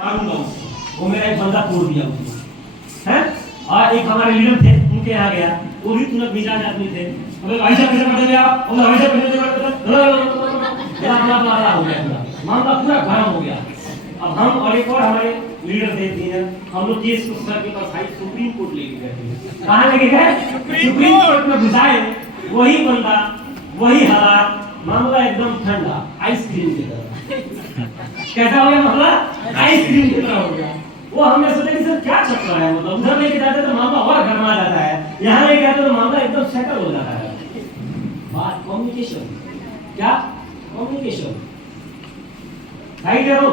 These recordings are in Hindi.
मारूंगा उसको, वो मेरा एक बंदा तोड़ दिया उसको, हैं? और एक हमारे लीडर थे, उनके यहाँ गया, वो भी तुरंत मिजाज आदमी थे, मतलब ऐसा कैसे करते थे आप, मतलब ऐसा कैसे करते थे, बड़ा हो गया पूरा, मामला पूरा गरम हो गया। अब हम और एक और हमारे लीडर थे तीन, हम लोग केस को सर के पास हाई सुप्रीम कोर्ट लेके गए थे। कहाँ लेके गए? सुप्रीम कोर्ट में घुसाए, वही बंदा, वही हालात, मामला एकदम ठंडा, आइसक्रीम की तरह। कैसा हो गया मामला? आइसक्रीम की तरह हो गया। वो हमने सोचा कि सर क्या चक्कर है, मतलब उधर लेके जाते तो मामला और गर्मा जाता है, यहाँ लेके जाते तो मामला एकदम सेटल हो जाता है। बात कम्युनिकेशन, क्या कम्युनिकेशन, राइट है वो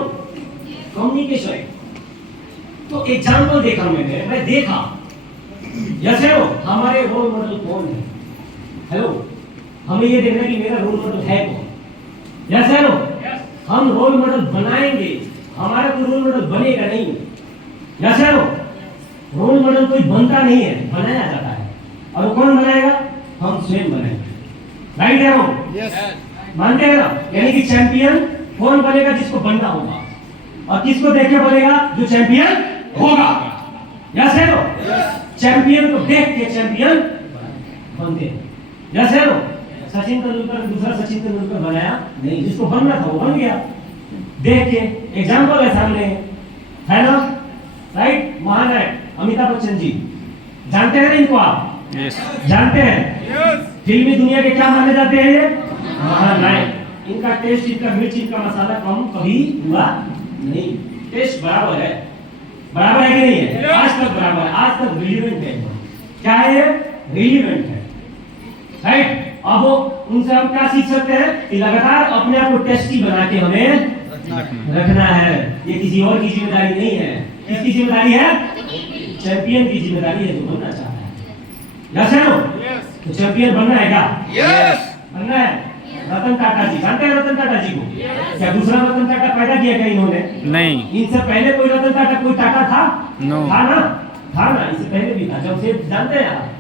कम्युनिकेशन। तो एग्जाम्पल देखा मैं देखा, जैसे हो हमारे रोल मॉडल कौन है, हेलो, हमें ये देखना कि मेरा रोल मॉडल है कौन, जैसे हो हम रोल मॉडल बनाएंगे, हमारा कोई रोल मॉडल बनेगा नहीं, जैसे हो रोल मॉडल कोई बनता नहीं है, बनाया जाता है, और कौन बनाएगा? हम स्वयं बनाएंगे, राइट है वो, मानते हैं ना? यानी कि चैंपियन कौन बनेगा? जिसको बनना होगा, और किसको देख के बनेगा? जो चैंपियन होगा, जैसे हो चैंपियन को देख के चैंपियन बनते हैं, जैसे हो सचिन तेंदुलकर दूसरा सचिन तेंदुलकर बनाया नहीं, जिसको बनना था वो बन गया, देख के एग्जाम्पल है सामने, है ना, राइट? महानायक अमिताभ बच्चन जी, जानते हैं ना इनको आप? जानते हैं? फिल्मी दुनिया के क्या माने जाते हैं ये? महानायक। इनका टेस्ट, इनका मिर्च, इनका मसाला कम कभी हुआ नहीं, टेस्ट बराबर है, बराबर है कि नहीं है? आज तक बराबर है, आज तक रिलीवेंट है। क्या है ये? रिलीवेंट है, राइट? अब उनसे हम क्या सीख सकते हैं कि लगातार अपने आप को टेस्टी बना के हमें रखना है। ये किसी और की जिम्मेदारी नहीं है, किसकी जिम्मेदारी है? चैंपियन की जिम्मेदारी है, जो बनना चाहता है, जैसे हो तो चैंपियन बनना है क्या? बनना है। रतन टाटा जी, जानते हैं रतन टाटा जी को? क्या दूसरा रतन टाटा पैदा किया क्या इन्होंने? नहीं। इनसे पहले कोई रतन टाटा, कोई टाटा था? नो। था ना, था ना, इससे पहले भी था। जब से जानते हैं आप,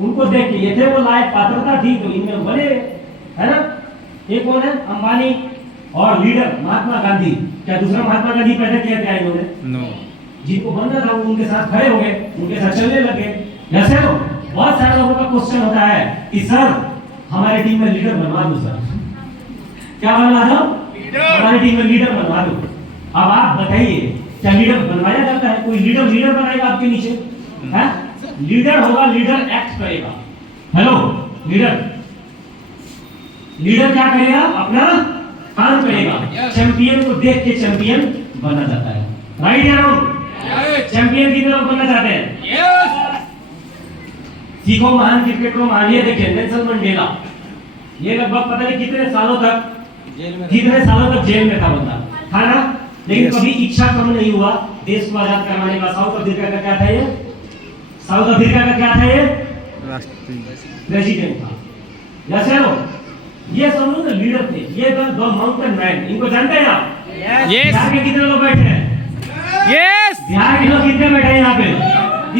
उनको देख के ये थे, वो लायक पात्रता थी तो इनमें बने, है ना? ये कौन है? अंबानी और लीडर महात्मा गांधी। क्या दूसरा महात्मा गांधी पैदा किया क्या इन्होंने? नो। जिनको बनना था वो उनके साथ खड़े हो गए, उनके साथ चलने लगे। जैसे तो बहुत सारे लोगों का क्वेश्चन होता है कि सर हमारी टीम में लीडर बनवा दो, सर क्या बनवा दो? हमारी टीम में लीडर बनवा दो। अब आप बताइए, क्या लीडर बनवाया जाता है? कोई लीडर बनाएगा आपके नीचे? है लीडर होगा, लीडर एक्ट करेगा। हेलो, लीडर क्या करेगा? अपना काम करेगा। चैंपियन को देख के चैंपियन बना जाता है, राइट या रॉन्ग? चैंपियन की तरफ बनना चाहते हैं? सीखो महान क्रिकेटरों, मानिए देखिए नेल्सन मंडेला, ये लगभग पता नहीं कितने सालों तक जेल में था बंदा, था ना? लेकिन कभी इच्छा कम नहीं हुआ देश को आजाद करवाने का। साउथ अफ्रीका का क्या था ये? साउथ अफ्रीका का क्या था ये? प्रेसिडेंट था, जैसे हो ये सब लोग लीडर थे। ये द माउंटेन मैन, इनको जानते हैं आप? बिहार के कितने लोग बैठे हैं? बिहार के लोग कितने बैठे हैं यहाँ पे?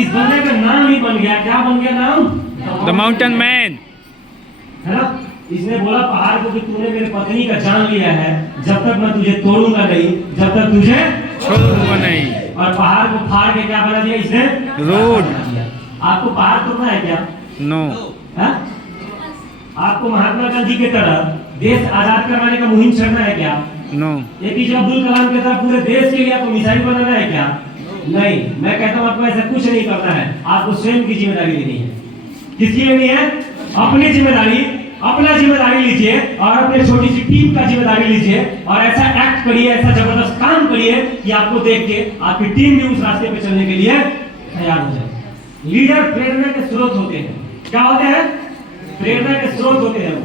इस बंदे का नाम ही बन गया, क्या बन गया नाम? द माउंटेन मैन, है ना? इसने बोला पहाड़ को कि तूने मेरी पत्नी का जान लिया है, जब तक मैं तुझे तोड़ूंगा नहीं, जब तक तुझे छोड़ूंगा नहीं। और पहाड़ को फाड़ के क्या बना दिया इसने? रोड। आपको पहाड़ तोड़ना है क्या? नो। आपको महात्मा गांधी की तरह देश आजाद करवाने का मुहिम छेड़ना है क्या? नो। एपीजे अब्दुल कलाम की तरह पूरे देश के लिए आपको मिसाइल बनाना है क्या? नहीं। मैं कहता हूँ आपको ऐसा कुछ नहीं करना है, आपको स्वयं की जिम्मेदारी लेनी है। किसकी लेनी है? अपनी जिम्मेदारी, अपना जिम्मेदारी लीजिए और अपने छोटी सी टीम का जिम्मेदारी लीजिए और ऐसा एक्ट करिए, ऐसा जबरदस्त काम करिए कि आपको देख के आपकी टीम भी उस रास्ते पे चलने के लिए तैयार हो जाए। लीडर प्रेरणा के स्रोत होते हैं। क्या होते हैं? प्रेरणा के स्रोत होते हैं वो।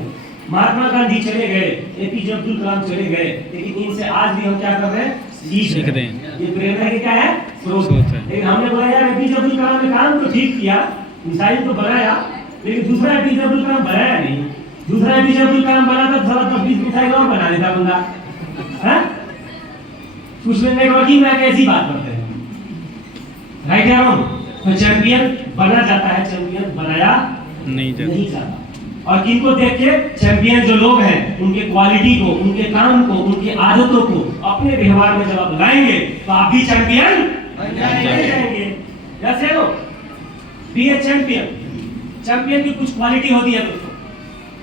महात्मा गांधी चले गए, एपीजे अब्दुल कलाम चले गए, लेकिन इनसे आज भी हम क्या कर रहे हैं? सीख रहे हैं। ये प्रेरणा के क्या है? स्रोत है। लेकिन हमने बोला यार एपीजे अब्दुल कलाम ने काम तो ठीक किया, मिसाइल तो बनाया, लेकिन दूसरा एपीजे अब्दुल कलाम बनाया नहीं। दूसरा एपीजे अब्दुल कलाम बना था, साला 20 मिसाइल और बना देता बंदा, हैं? कुछ लेने के बाद मैं कैसी बात करते हैं, राइट या रॉन्ग? तो चैंपियन बना जाता है, चैंपियन बनाया नहीं जाता। और किनको देख के चैंपियन जो लोग हैं उनके क्वालिटी को, उनके काम को, उनकी आदतों को अपने व्यवहार में जब आप लाएंगे तो आप भी चैंपियन बन जाएंगे। जैसे लो बी ए चैंपियन, चैंपियन की कुछ क्वालिटी होती है दोस्तों।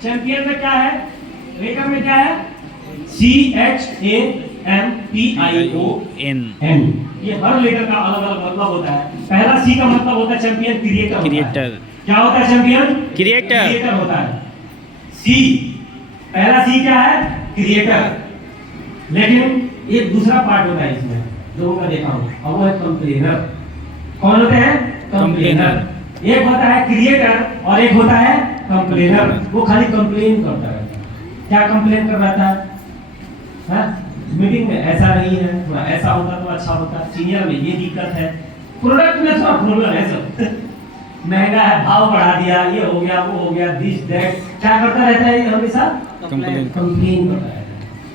चैंपियन में क्या है, रेटर में क्या है, CHAMPION। ये हर लेटर का अलग अलग मतलब होता है। पहला सी का मतलब होता है चैंपियन, क्रिएटर। क्रिएटर। क्या होता है चैंपियन? क्रिएटर। क्रिएटर होता है। सी, पहला सी क्या है, क्रिएटर। लेकिन एक दूसरा पार्ट होता है इसमें जो मैं देखा हूँ, और वो है कंप्लेनर। कौन होते हैं? कंप्लेनर। एक होता है क्रिएटर और एक होता है कंप्लेनर। वो खाली कंप्लेन करता रहता है। क्या कंप्लेन कर रहा था? मीटिंग में ऐसा नहीं है, थोड़ा ऐसा होता तो अच्छा होता, सीनियर में ये दिक्कत है, प्रोडक्ट में थोड़ा प्रॉब्लम है, सब महंगा है, भाव बढ़ा दिया, ये हो गया, वो हो गया, दिस दैट। क्या करता रहता है ये हमेशा? कंप्लेन करता है।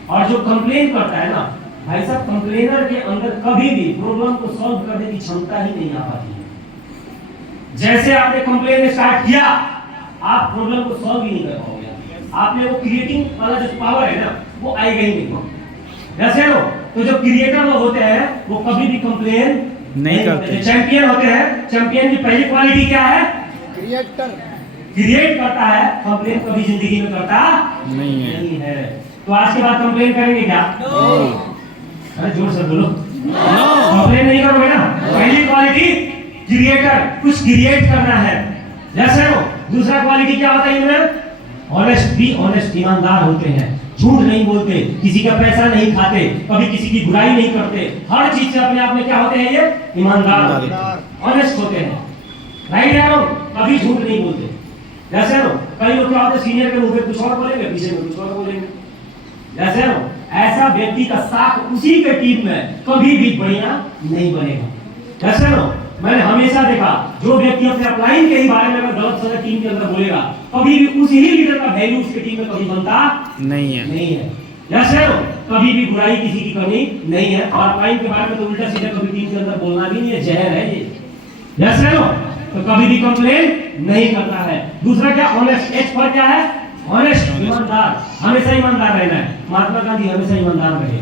और जो कंप्लेन करता है ना भाई साहब, कंप्लेनर के अंदर कभी भी प्रॉब्लम को सॉल्व करने की क्षमता ही नहीं आ पाती है। जैसे आपने कंप्लेन स्टार्ट किया, आप प्रॉब्लम को सॉल्व ही नहीं कर पाओगे। आपने वो क्रिएटिंग वाला जो पावर है ना, वो आएगा ही नहीं। जैसे लो तो जो क्रिएटर लोग होते हैं वो कभी भी कंप्लेन नहीं करते। चैंपियन होते हैं, चैंपियन की पहली क्वालिटी क्या है? क्रिएट करता है, कंप्लेन कभी जिंदगी में करता नहीं है। तो आज के बाद कंप्लेन करेंगे क्या? अरे जोर से बोलो, कंप्लेन नहीं करोगे ना। पहली क्वालिटी क्रिएटर, कुछ क्रिएट करना है। जैसे लो दूसरा क्वालिटी क्या होता है इनमें? ऑनेस्ट, भी ऑनेस्ट, ईमानदार होते हैं, झूठ नहीं बोलते, किसी का पैसा नहीं खाते, कभी किसी की बुराई नहीं करते, हर चीज से अपने आप में क्या होते हैं? ये ईमानदार, ऑनेस्ट होते हैं। राइट यारो, कभी झूठ नहीं बोलते। जैसे लो कई लोग क्या होते हैं, सीनियर के मुंह पे कुछ और बोलेंगे, पीछे में कुछ और बोलेंगे। जैसे लो ऐसा व्यक्ति का साथ उसी के टीम में कभी भी बढ़िया नहीं बनेगा। जैसे लो मैंने हमेशा देखा, जो व्यक्ति अपने अपलाइन के ही बारे में अगर गलत सलत टीम के अंदर बोलेगा, कभी भी उसी ही लीडर का वैल्यू उसके टीम में कभी बनता नहीं है। जैसे कभी भी बुराई किसी की कमी नहीं है, और अपलाइन के बारे में तो उल्टा सीधा कभी टीम के अंदर बोलना भी नहीं है, जहर है ये। जैसे तो कभी भी कंप्लेन नहीं करता है। दूसरा क्या? ऑनेस्ट। एच पर क्या है? ऑनेस्ट, ईमानदार, हमेशा ईमानदार रहना है। महात्मा गांधी हमेशा ईमानदार रहे,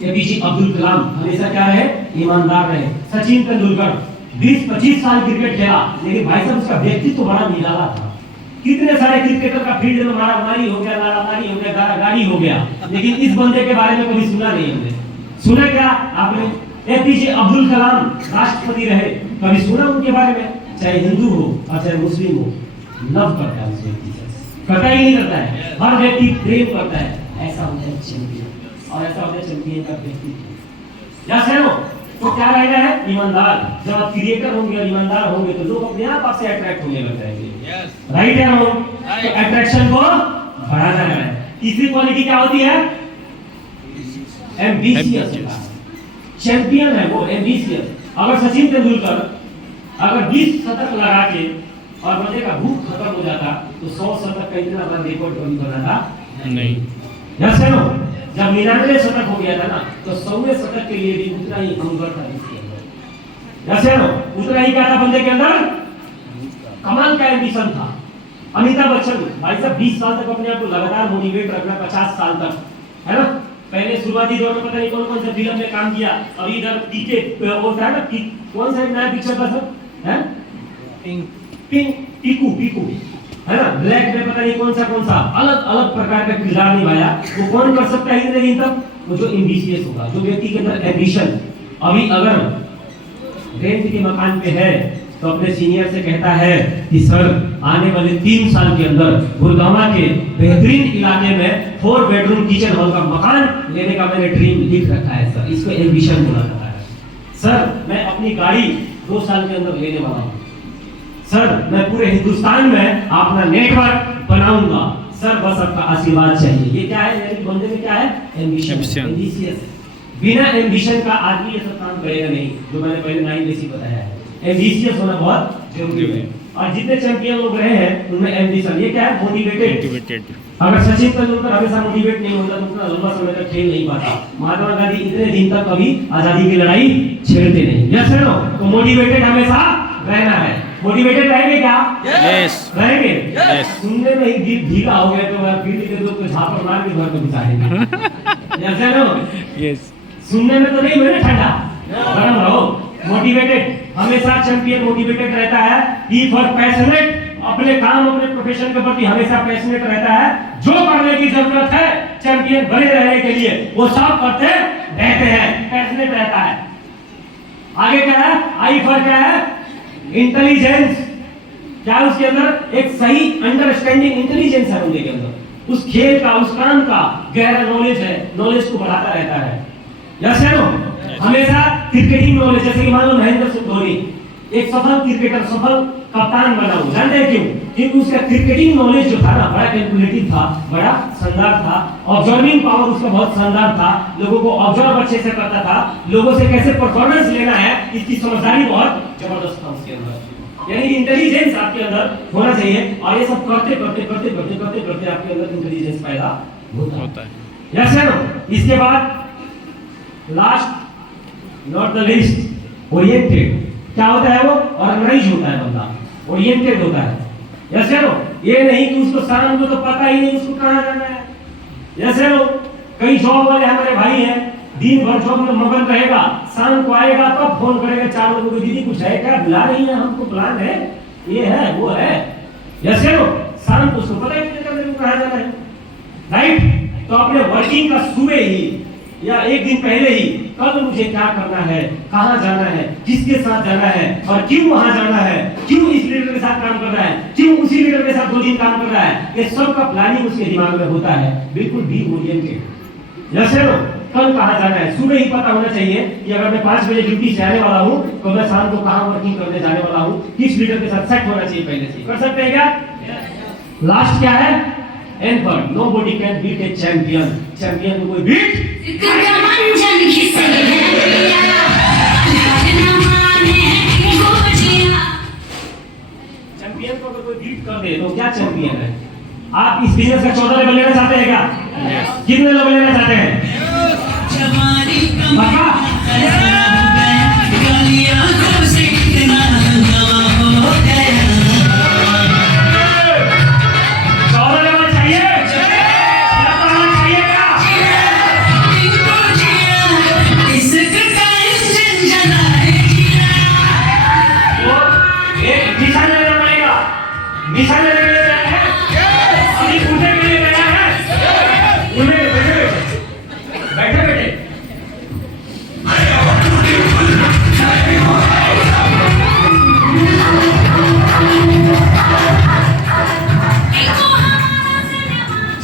एपीजे अब्दुल कलाम हमेशा क्या रहे? ईमानदार रहे। सचिन तेंदुलकर 20-25 साल क्रिकेट खेला, लेकिन भाई साहब उसका व्यक्तित्व तो बड़ा निराला था। कितने सारे क्रिकेटर का फील्ड में मारामारी हो गया, नारामारी हो गया, गाड़ी हो गया, लेकिन इस बंदे के बारे में कभी सुना नहीं हमने। सुना क्या आपने? एपीजे अब्दुल कलाम राष्ट्रपति रहे, कभी सुना उनके बारे में? चाहे हिंदू हो और चाहे मुस्लिम हो, लव करता है उस व्यक्ति से, कतई नहीं करता है, हर व्यक्ति प्रेम करता है। ऐसा होता है चैंपियन, और ऐसा होता है चैंपियन का व्यक्तित्व। जैसे हो तो क्या रहना है? ईमानदार। जब आप क्रिएटर होंगे और ईमानदार होंगे तो लोग अपने आप आपसे अट्रैक्ट होने लग जाएंगे। राइट है ना? तो अट्रैक्शन को बढ़ाना है। तीसरी क्वालिटी क्या होती है? एम्बिशियस। चैंपियन है वो, एम्बिशियस। अगर सचिन तेंदुलकर अगर 20 शतक लगा के और बंदे का भूख खत्म हो जाता तो 100 शतक का इतना बड़ा रिकॉर्ड कभी बना था नहीं। जैसे नो जब 99 शतक हो गया था ना, तो 100वें शतक के लिए भी उतना ही हंगर था इसके अंदर। जैसे नो उतना ही क्या था बंदे के अंदर? कमाल का एम्बिशन था। अमिताभ बच्चन भाई साहब 20 साल तक अपने आप को लगातार मोटिवेट रखना, 50 साल तक, है ना? पहले शुरुआती दौर में पता नहीं कौन कौन सा फिल्म में काम किया, अभी इधर पीके वो था ना, कौन सा नया पिक्चर था सर? हैं? पीकू है ना? ब्लैक में पता नहीं कौन सा अलग अलग प्रकार का किरदार निभाया। वो कौन कर सकता है इतने दिन तक? वो जो एम्बिशियस होगा, जो व्यक्ति के अंदर एम्बिशन। अभी अगर रेंट के मकान पे है तो अपने सीनियर से कहता है कि सर आने वाले 3 साल के अंदर गुड़गांव के बेहतरीन इलाके में 4 बेडरूम किचन हॉल का मकान लेने का मैंने ड्रीम लिख रखा है सर। इसको एम्बिशन बोला जाता है। सर मैं अपनी गाड़ी 2 साल के अंदर लेने वाला हूँ। सर मैं पूरे हिंदुस्तान में अपना नेटवर्क बनाऊंगा। सर बस आपका आशीर्वाद चाहिए। ये क्या है? यानी बंदे में क्या है? Ambition, ambitious. बिना एम्बिशन का आदमी ये सब काम करेगा नहीं, जो मैंने पहले 9 बेसिक बताया है। एम्बिशियस होना बहुत जरूरी है। और जितने चैंपियन लोग रहे हैं उनमें एम्बिशन, ये क्या है? मोटिवेटेड। अगर सचिन तेंदुलकर हमेशा मोटिवेट नहीं होता तो उतना लंबा समय तक खेल नहीं पाता। महात्मा गांधी इतने दिन तक कभी आजादी की लड़ाई छेड़ते नहीं। Yes no? तो मोटिवेटेड हमेशा रहना है। मोटिवेटेड रहेंगे क्या? Yes. रहेंगे। Yes. सुनने में ही दिल भीगा हो गया तो मैं फिर के दो तो झापड़ मार के घर को बिताएंगे। जैसे नो Yes. सुनने में तो नहीं हुए ना ठंडा, गरम रहो। मोटिवेटेड, हमेशा चैंपियन मोटिवेटेड रहता है। ही फॉर पैशनेट, अपने काम अपने प्रोफेशन के प्रति हमेशा पैशनेट रहता है। जो करने की जरूरत है चैंपियन बने रहने के लिए वो सब करते रहते हैं, पैशनेट रहता है। आगे क्या है? आई फॉर क्या है? इंटेलिजेंस। क्या उसके अंदर एक सही अंडरस्टैंडिंग इंटेलिजेंस है उनके अंदर, उस खेल का उस काम का गहरा नॉलेज है, नॉलेज को बढ़ाता रहता है। यस है नो? हमेशा क्रिकेटिंग नॉलेज, जैसे कि मान लो महेंद्र सिंह धोनी एक सफल क्रिकेटर, सफल कप्तान बना हो, जानते हैं क्यों? क्योंकि उसका क्रिकेटिंग नॉलेज जो था ना बड़ा कैलकुलेटिव था, बड़ा शानदार था। ऑब्जर्विंग पावर उसका बहुत शानदार था, लोगों को ऑब्जर्व अच्छे से करता था, लोगों से कैसे परफॉर्मेंस लेना है इसकी समझदारी बहुत जबरदस्त था उसके अंदर। यानी इंटेलिजेंस आपके अंदर होना चाहिए और ये सब करते करते करते करते करते करते आपके अंदर इंटेलिजेंस पैदा होता है। यस है नो? इसके बाद last not the least, oriented. क्या होता है वो? ऑर्गेनाइज होता है बंदा, ओरिएंटेड होता है। यस है नो? ये नहीं कि उसको शाम को तो पता ही नहीं उसको कहां जाना है। यस है नो? कई जॉब वाले हमारे भाई हैं, दिन भर जॉब में मगन रहेगा, शाम को आएगा तो फोन करेगा चार लोगों को, दीदी कुछ है क्या, बुला रही है हमको, प्लान है, ये है वो है। यस है नो? शाम को उसको पता ही नहीं चलता कहां जाना है। राइट? तो अपने वर्किंग का सुबह ही या एक दिन पहले ही कल मुझे क्या करना है, कहां जाना है, किसके साथ जाना है और क्यों वहां जाना है, क्यों इस लीडर के साथ काम कर रहा है, क्यों उसी लीडर के साथ 2 दिन काम कर रहा है, ये सब का प्लानिंग उसके दिमाग में होता है। बिल्कुल बी ओरिएंटेड। जैसे लो कल कहां जाना है, सुबह ही पता होना चाहिए कि अगर मैं 5 बजे ड्यूटी से आने वाला हूं तो मैं शाम को कहां वर्किंग करने जाने वाला हूं, किस लीडर के साथ सेट होना चाहिए पहले से। कर सकते हैं क्या? लास्ट क्या है? एंड पर nobody can beat a champion. Champion को कोई बीट चैंपियन को अगर कोई बीट कर दे तो क्या चैंपियन है? आप इस बिजनेस का 14 लेवल लेना चाहते हैं क्या? कितने लेवल लेना चाहते हैं? पक्का? 14 लेवल चाहिए? चाहिए क्या? एक मिशन लेना पड़ेगा। मिशन लेने के लिए तैयार है? अभी पूछने के लिए तैयार है? उन्हें बैठे बैठे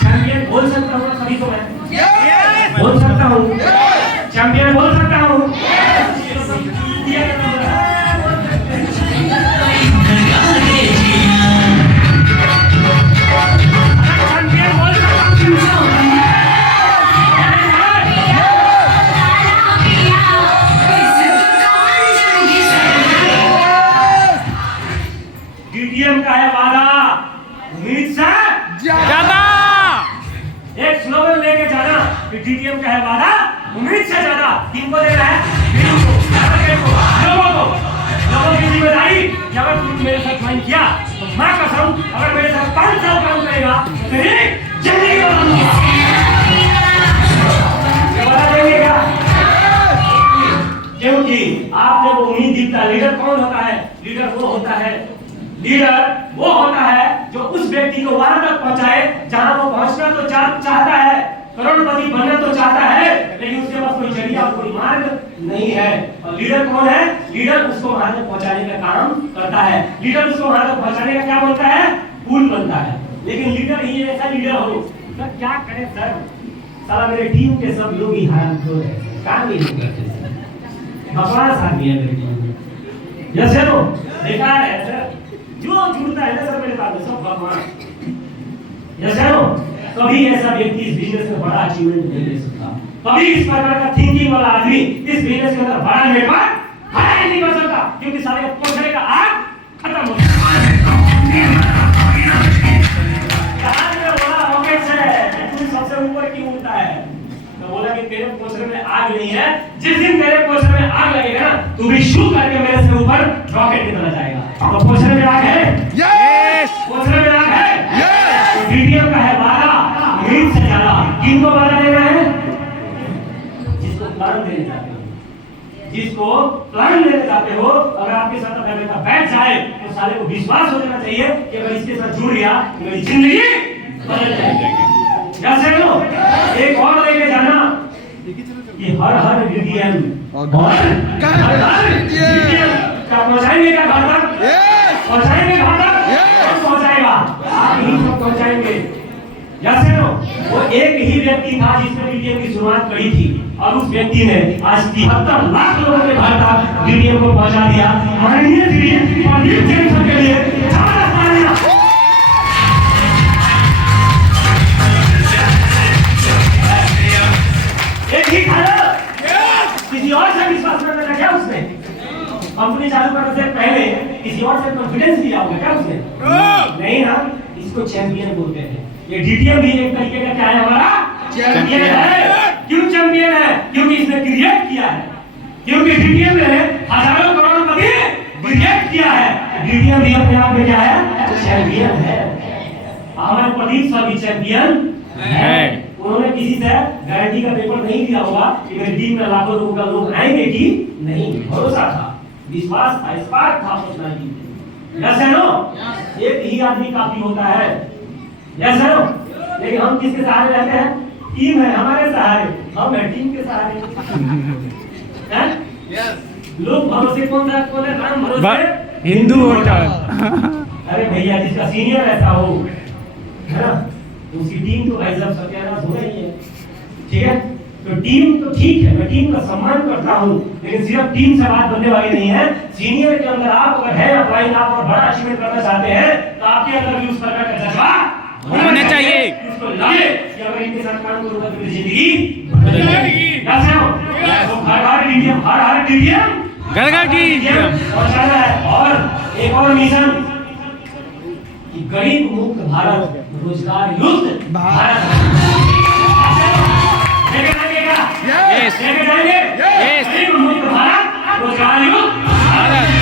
चैंपियन बोल सकता हूँ सभी को, मैं बोल सकता हूँ, चैंपियन बोल सकता हूँ। डीटीएम का है वादा, उम्मीद से ज्यादा। एक स्लोगन लेके जाना कि डीटीएम का है वादा, उम्मीद से ज्यादा। किनको देना है? लोगों की जिम्मेदारी कि अगर तुम मेरे साथ ज्वाइन किया तो मैं कसम अगर मेरे साथ 5 साल काम करेगा तो तेरी जिंदगी बदलूंगा। ये वादा देंगे क्या? क्योंकि आपने वो उम्मीद दी था। लीडर कौन होता है? लीडर वो होता है, लीडर वो होता है जो उस व्यक्ति को वहां तक पहुंचाए जहां वो पहुंचना तो चाहता है, करोड़पति बनना तो चाहता है, लेकिन उसके पास कोई जरिया कोई मार्ग नहीं है। और लीडर कौन है? लीडर उसको वहां तक पहुंचाने का काम करता है। लीडर उसको वहां तक पहुंचाने का क्या बनता है? पुल बनता है। लेकिन लीडर ही ऐसा लीडर हो तो क्या करे सर, साला मेरे टीम के सब लोग ही हारखोर है, काम ही नहीं करते, बकवास आदमी है मेरी टीम में। यस है नो? बेकार है सर, जो जुड़ता है ना सर मेरे पास सब बकवास। यस है नो? कभी ऐसा व्यक्ति इस बिजनेस में बड़ा अचीवमेंट नहीं ले सकता, कभी इस प्रकार का थिंकिंग वाला आदमी इस बिजनेस के अंदर बड़ा नेटवर्क खड़ा ही नहीं कर सकता, क्योंकि सारे का पोछड़े का आग खत्म हो गया। कहां में बोला रॉकेट से तू सबसे ऊपर क्यों उड़ता है? तो बोला कि तेरे पोछड़े में आग नहीं है, जिस दिन तेरे पोछड़े में आग लगेगा ना तू भी शू करके मेरे से ऊपर रॉकेट की तरह जाएगा। तो पूछने में आग है, Yes! पूछने में आग है। डीडीएम का है वादा मीट से ज्यादा। किनको वादा दे रहे हैं? जिसको प्लान देने जाते हो, जिसको प्लान लेने जाते हो, अगर आपके साथ अगर का बैठ जाए तो साले को विश्वास हो जाना चाहिए कि अगर इसके साथ जुड़ गया तो मेरी जिंदगी बदल जाएगी। जैसे लो एक और लेके जाना कि हर डीडीएम क्या पहुंचाएंगे क्या घर तक? पहुंचाएंगे घर तक? कौन पहुंचाएगा? आप ही सब पहुंचाएंगे। जैसे लो वो एक ही व्यक्ति था जिसने डीडीएम की शुरुआत करी थी और उस व्यक्ति ने आज 73 लाख लोगों के घर तक डीडीएम को पहुंचा दिया। माननीय डीडीएम और न्यूज़ चैनल के लिए एक ही था ना? किसी और से विश्वास करने लगा क्या उसने? कंपनी चालू करने से पहले किसी और से कॉन्फिडेंस लिया होगा क्या उसने? नहीं ना, इसको चैंपियन बोलते हैं। ये डीडीएम भी एक तरीके का क्या है? हमारा चैंपियन है। क्यों चैंपियन है? क्योंकि इसने क्रिएट किया है, क्योंकि डीडीएम ने हजारों करोड़पति क्रिएट किया है। डीडीएम भी अपने आप में क्या है? चैंपियन है। हमारे प्रदीप सर भी चैंपियन है। उन्होंने किसी से गारंटी का पेपर नहीं दिया होगा कि मेरी टीम में लाखों लोगों का लोग आएंगे कि नहीं। भरोसा था, विश्वास था, स्पार्क था पर्सनालिटी। जैसे नो एक ही आदमी काफी होता है। जैसे नो लेकिन हम किसके सहारे रहते हैं? टीम है हमारे सहारे, हम है टीम के सहारे। लोग भरोसे कौन सा कौन है? राम भरोसे हिंदू होटल। अरे भैया जिसका सीनियर ऐसा हो है ना, उसकी टीम तो भाई साहब सत्यानाश हो रही है। ठीक है, तो टीम तो ठीक है, मैं टीम का सम्मान करता हूँ, लेकिन सिर्फ टीम से बात बनने वाली नहीं है। सीनियर के अंदर आप अगर है अपलाइन, आप और बड़ा अचीवमेंट करना चाहते हैं तो आपके अंदर भी उस प्रकार का जज्बा होना चाहिए। उसको लगे कि अगर इनके साथ काम करूंगा तो मेरी जिंदगी बदल जाएगी। कैसे हो? तो हर डीडीएम घर डीडीएम पहुंचाना है। और एक और मिशन कि गरीब मुक्त भारत, रोजगार युक्त भारत। लेके जाएंगे क्या? Yes. लेके जाएंगे? Yes. गरीब मुक्त भारत, रोजगार युक्त भारत।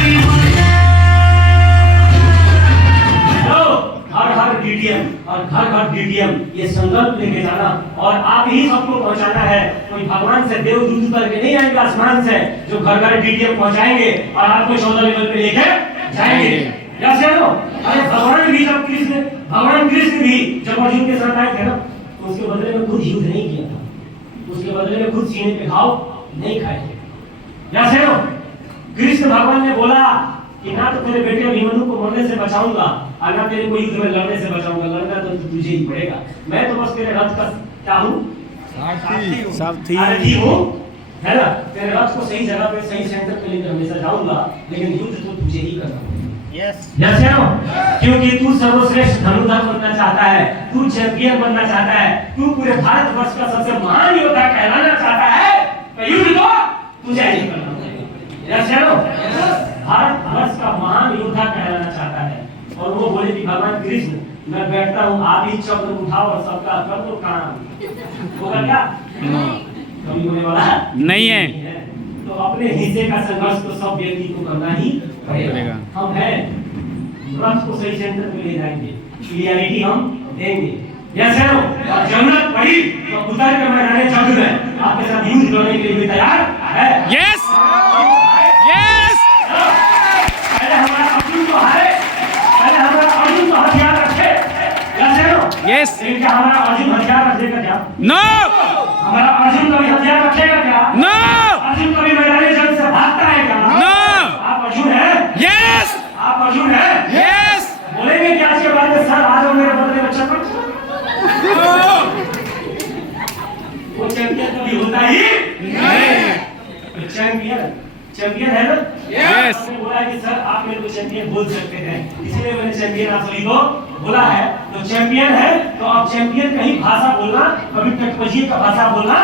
हर डीडीएम और घर डीडीएम ये संकल्प लेके जाना और आप ही सबको पहुंचाना है। कोई भगवान से देवदूत उतर के नहीं आएंगे आसमान से जो घर डीडीएम पहुंचाएंगे और आपको 14 लेवल पे लेके जाएंगे। जैसे लो अरे भगवान कृष्ण भी जब अर्जुन के साथ आए थे ना तो उसके बदले में खुद युद्ध नहीं किया था, उसके बदले में खुद सीने पे घाव नहीं खाए थे। जैसे लो कृष्ण भगवान ने बोला कि ना तो तेरे बेटे अभिमन्यु को मरने से बचाऊंगा और ना तेरे को युद्ध में लड़ने से बचाऊंगा, लड़ना तो तुझे ही पड़ेगा। मैं तो बस तेरे रथ का क्या हूँ? सारथी हूँ, है ना? तेरे रथ को सही जगह पे सही सेंटर पे लेकर हमेशा जाऊंगा, लेकिन युद्ध तो तुझे ही करना है। जैसे नो क्योंकि तू सर्वश्रेष्ठ धनुर्धर बनना चाहता है, तू चैंपियन बनना चाहता है, तू पूरे भारतवर्ष का सबसे महान योद्धा कहलाना चाहता है, तो युद्ध तो तुझे ही करना है। जैसे नो भारतवर्ष का महान योद्धा कहलाना चाहता है और वो बोले कि भगवान कृष्ण मैं बैठता हूँ, आप ही चक्र उठाओ और सबका कर दो काम। होगा क्या? कभी होने वाला नहीं है। तो अपने हिस्से का संघर्ष तो सब व्यक्ति को करना ही पड़ेगा। हम हैं रथ को सही सेंटर पे ले जाएंगे, क्लियरिटी हम देंगे। जैसे नो जरूरत पड़ी तो उतर के मैदान जंग में आपके साथ युद्ध करने के लिए भी तैयार है। Yes yes. पहले हमारा अर्जुन तो हारे, पहले हमारा अर्जुन तो हथियार रखे। जैसे नो यस। लेकिन क्या हमारा अर्जुन हथियार रखेगा क्या? नो। हमारा अर्जुन कभी हथियार रखेगा क्या? नो। अर्जुन कभी मैदान जंग से भागता है क्या? नो। आप अर्जुन है? यस। आप अर्जुन है? यस। बोलेंगे कि आज के बाद में सर आज मेरे बदले में चक्कर वो चैंपियन कभी होता ही नहीं। चैंपियन है ना? यस। आपने बोला कि सर आप मेरे को चैंपियन बोल सकते हैं, इसलिए मैंने चैंपियन आप सभी को बोला है। तो चैंपियन है तो अब चैंपियन का ही भाषा बोलना, कभी टटपजी का भाषा बोलना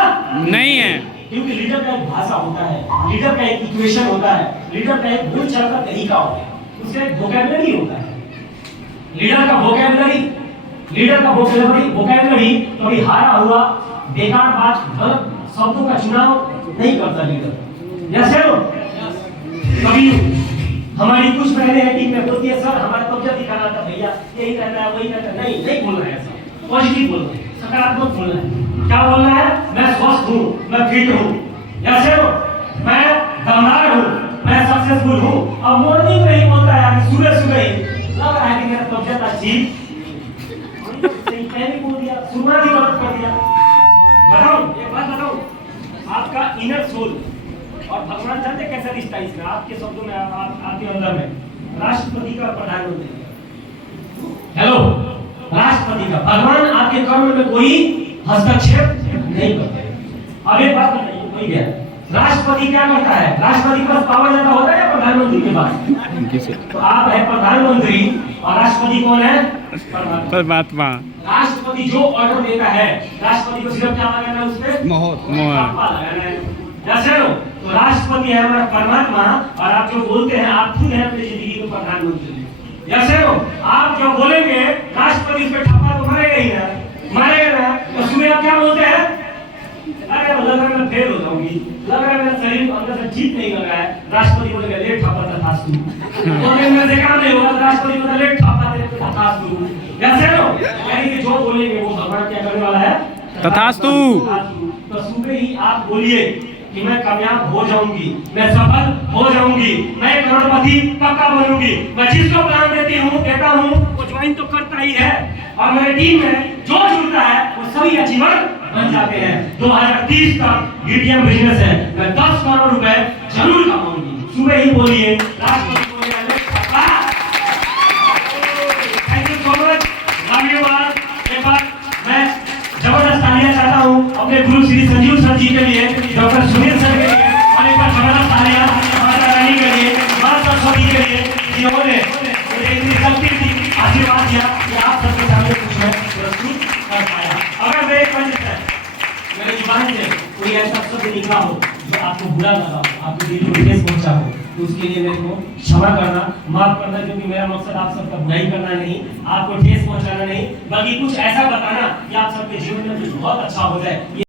नहीं है, क्योंकि लीडर का एक भाषा होता है, लीडर का एक इक्वेशन होता है, लीडर का एक बोलचाल का तरीका होता है, उसका एक वोकैबुलरी होता है। लीडर का वोकैबुलरी कभी हारा हुआ बेकार बात गलत शब्दों का चुनाव नहीं करता लीडर। जैसे कभी हमारे हमारी कुछ बहनें हैं टीम में बोलती है सर हमारा कब्जा दिखाना था भैया, यही कहता है वही कहता है। नहीं नहीं बोलना है ऐसा, पॉजिटिव बोलना है, सकारात्मक बोलना है। क्या बोलना है? मैं स्वस्थ हूँ, मैं फिट हूँ, ऐसे हो, मैं दमदार हूँ, मैं सक्सेसफुल हूँ। अब मॉर्निंग में ही बोलता है, अभी सुबह सुबह ही लग रहा है कि मेरा कब्जा था ठीक, सही पहले बोल दिया, शुरुआत ही गलत कर दिया। बताओ एक बात बताओ, आपका इनर सोल और भगवान जानते कैसा रिश्ता है इसमें, आपके शब्दों में आपके अंदर में राष्ट्रपति का प्रधानमंत्री। हेलो, राष्ट्रपति का, भगवान आपके कर्म में कोई हस्तक्षेप नहीं करते। अब एक बात बताइए, कोई गया राष्ट्रपति क्या करता है? राष्ट्रपति के पास पावर ज्यादा होता है या प्रधानमंत्री के पास? तो आप है प्रधानमंत्री और राष्ट्रपति कौन है? परमात्मा। राष्ट्रपति जो ऑर्डर देता है, राष्ट्रपति को सिर्फ क्या लगाना है उसपे? मोहर। जैसे हो तो राष्ट्रपति है हमारा परमात्मा, और आप जो बोलते हैं आप खुद हैं अपनी जिंदगी के प्रधानमंत्री। जैसे हो आप जो बोलेंगे राष्ट्रपति उस पर ठप्पा तो मारेगा ही ना, मारेगा ना, तो सुबह आप क्या बोलते हैं? अरे लग रहा है मैं फेल हो जाऊंगी, लग रहा है मेरा शरीर अंदर से ठीक नहीं लग रहा है। राष्ट्रपति बोलेगा लेट ठप्पा था तू, तो मेरे से काम नहीं होगा, राष्ट्रपति बोलेगा लेट ठप्पा दे तथास्तु। जैसे हो यानी कि जो बोलेंगे वो भगवान क्या करने वाला है? तथास्तु। तो सुबह ही आप बोलिए कि मैं कामयाब हो जाऊंगी, मैं सफल हो जाऊंगी, मैं करोड़पति पक्का बनूंगी। मैं जिसको प्लान देता हूँ वो ज्वाइन तो करता ही है, और मेरी टीम में जो जुड़ता है वो सभी अचीवर बन जाते हैं। 2030 तक मीडियम बिजनेस है, मैं 10 करोड़ रुपए जरूर कमाऊंगी। सुबह ही बोलिए, राष्ट्रपति बोलिए thank you so much, love you all. एक बार मैं जबरदस्त तालियां चाहता हूं अपने गुरु श्री संजीव सर जी के लिए, डॉक्टर सुनील सर के लिए, और एक बार जबरदस्त तालियां माता रानी के लिए, मां सरस्वती के लिए, जिन्होंने मुझे इतनी शक्ति दी, आशीर्वाद दिया कि आप सबके सामने कुछ मैं प्रस्तुत कर पाया। अगर मेरे पंच से मेरे जुबान से कोई ऐसा शब्द निकला हो जो आपको बुरा लगा हो, आपके दिल को ठेस पहुंचा हो, तो उसके लिए मेरे को क्षमा करना, माफ करना, क्योंकि मेरा मकसद आप सबका बुराई करना नहीं, आपको ठेस पहुंचाना नहीं, बल्कि कुछ ऐसा बताना कि आप सबके जीवन में कुछ बहुत अच्छा हो जाए।